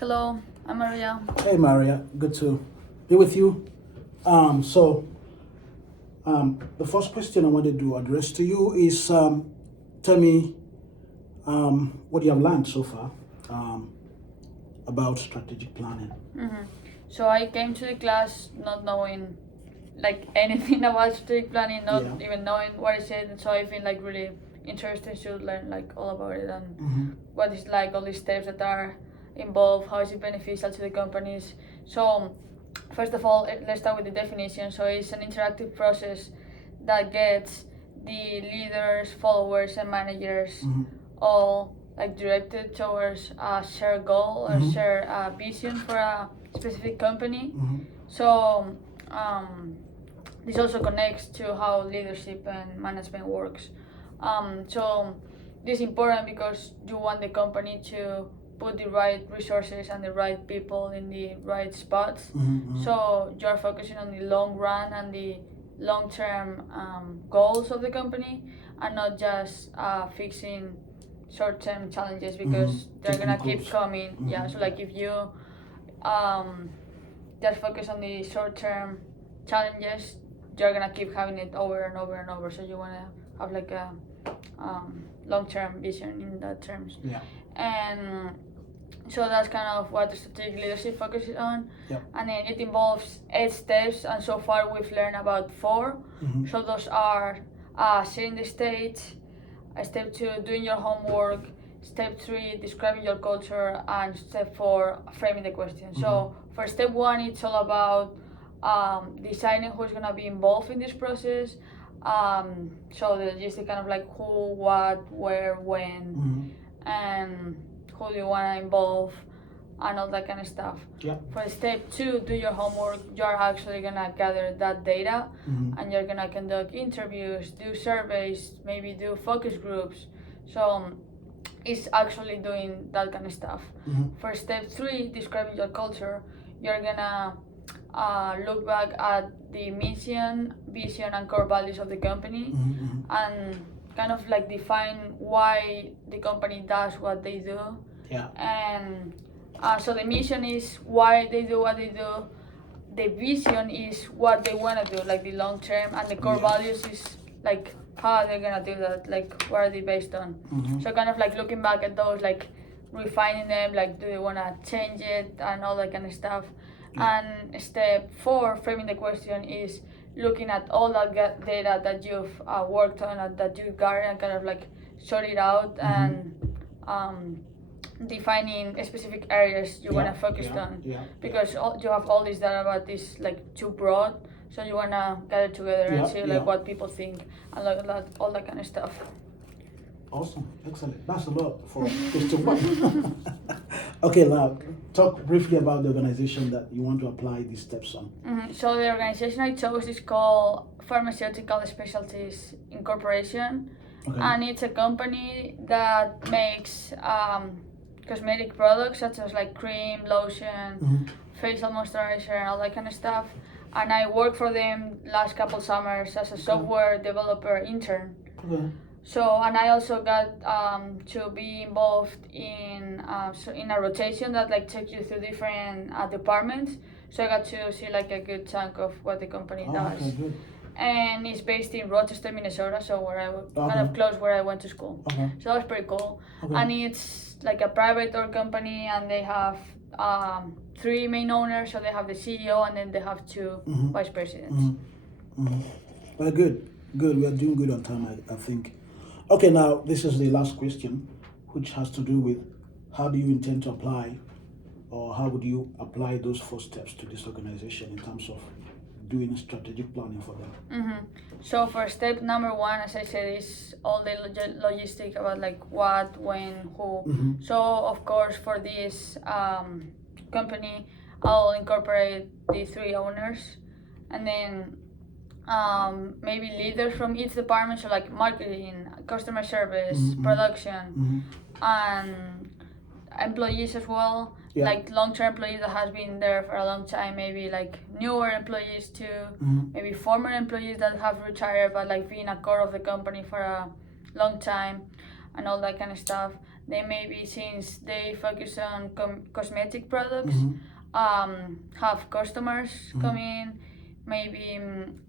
Hello, I'm Maria. Hey Maria, good to be with you. So the first question I wanted to address to you is tell me what you have learned so far um, about strategic planning. So I came to the class not knowing like anything about strategic planning, not Yeah. even knowing what is it. And so I feel like really interested to learn like all about it and what is like all these steps that are involved, how is it beneficial to the companies. So first of all, let's start with the definition. So it's an interactive process that gets the leaders, followers, and managers all like directed towards a shared goal or shared vision for a specific company. So this also connects to how leadership and management works. So this is important because you want the company to put the right resources and the right people in the right spots. So you're focusing on the long run and the long-term goals of the company, and not just fixing short-term challenges because they're Taking gonna keep goals. coming. Yeah. So like if you um, just focus on the short-term challenges, you're gonna keep having it over and over and over. So you wanna have like a long-term vision in that terms. Yeah. And so that's kind of what the strategic leadership focuses on. Yep. And then it involves 8 steps, and so far we've learned about 4. So those are setting the stage, step 2 doing your homework, step 3 describing your culture, and step 4 framing the question. So for step 1 it's all about deciding who's going to be involved in this process. So the logistic kind of like who, what, where, when, and who do you want to involve, and all that kind of stuff. Yeah. For step 2, do your homework. You're actually gonna gather that data, and you're gonna conduct interviews, do surveys, maybe do focus groups. So it's actually doing that kind of stuff. For step 3, describing your culture, you're gonna look back at the mission, vision, and core values of the company, and kind of like define why the company does what they do. Yeah. And so the mission is why they do what they do. The vision is what they want to do, like the long term, and the core Yeah. values is like how they're gonna do that, like what are they based on. So kind of like looking back at those, like refining them, like do they want to change it and all that kind of stuff. And step 4, framing the question, is looking at all that data that you've worked on and that you got, and kind of like sort it out and defining specific areas you want to focus on. Because you have all this data, but it's like too broad, so you want to gather together and see like what people think and like that, all that kind of stuff. Awesome, excellent. That's a lot for question 1. Okay, now talk briefly about the organization that you want to apply these steps on. So the organization I chose is called Pharmaceutical Specialties Incorporation. Okay. And it's a company that makes cosmetic products such as like cream, lotion, facial moisturizer, and all that kind of stuff. And I worked for them last couple summers as a software developer intern. Okay. So, and I also got to be involved in a rotation that like takes you through different departments. So I got to see like a good chunk of what the company does. Okay, good. And it's based in Rochester, Minnesota, so where I kind of close where I went to school. Okay. So that was pretty cool. Okay. And it's like a private owned company, and they have 3 main owners. So they have the CEO, and then they have 2 vice presidents. Well, good. We are doing good on time, I think. Okay, now this is the last question, which has to do with how do you intend to apply, or how would you apply those 4 steps to this organization in terms of doing strategic planning for them? So for step number 1, as I said, is all the logistic about like what, when, who. So of course for this company, I'll incorporate the 3 owners, and then maybe leaders from each department, so like marketing, customer service, production, and employees as well. Yeah. Like long-term employees that has been there for a long time, maybe like newer employees too, maybe former employees that have retired but like being a core of the company for a long time, and all that kind of stuff. Then maybe since they focus on cosmetic products, Mm-hmm. have customers come in, maybe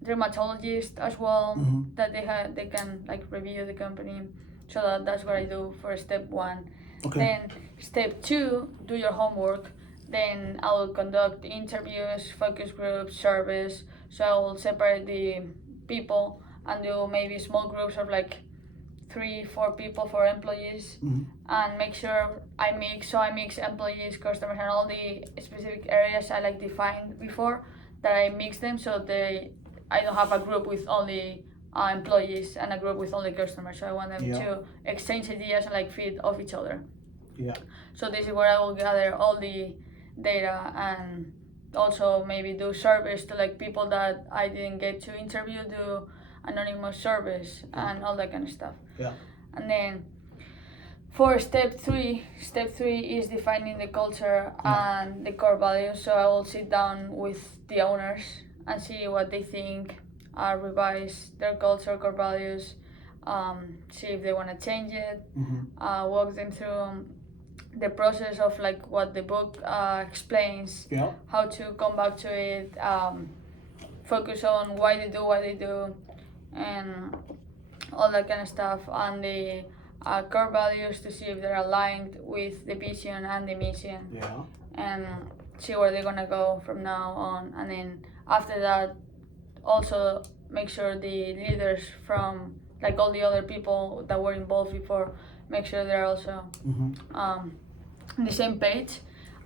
dermatologists as well, that they can like review the company. So that's what I do for step 1. Okay. Then step 2, do your homework. Then I will conduct interviews, focus groups, surveys. So I will separate the people and do maybe small groups of like 3-4 people for employees, and make sure I mix employees, customers, and all the specific areas I like defined before, that I mix them so I don't have a group with only employees and a group with only customers. So I want them to exchange ideas and like feed off each other. Yeah. So this is where I will gather all the data, and also maybe do surveys to like people that I didn't get to interview, do anonymous surveys and all that kind of stuff. Yeah. And then for step 3 is defining the culture and the core values. So I will sit down with the owners and see what they think, revise their culture, core values, see if they want to change it, walk them through the process of like what the book explains, how to come back to it, focus on why they do what they do, and all that kind of stuff, and the core values to see if they're aligned with the vision and the mission, and see where they're gonna go from now on. And then after that, also make sure the leaders from like all the other people that were involved before, make sure they're also on the same page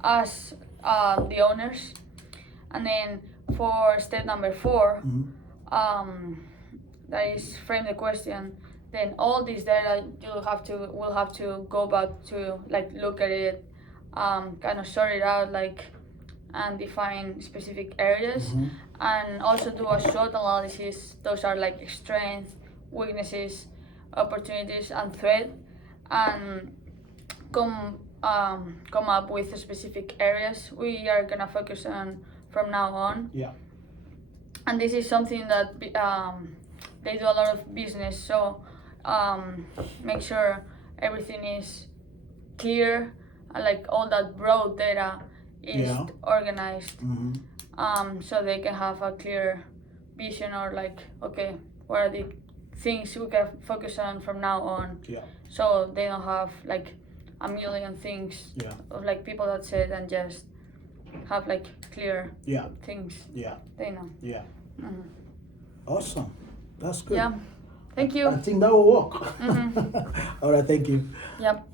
as the owners. And then for step number 4, that is frame the question. Then all this data will have to go back to like look at it, kind of sort it out, like, and define specific areas, and also do a SWOT analysis. Those are like strengths, weaknesses, opportunities, and threat, and come up with specific areas we are gonna focus on from now on. Yeah. And this is something that they do a lot of business, so make sure everything is clear, and like all that broad data is organized, so they can have a clear vision, or like, okay, what are the things we can focus on from now on, so they don't have like a million things of like people that said, and just have like clear things they know. Awesome, that's good. Thank you. I think that will work. All right, thank you. Yep.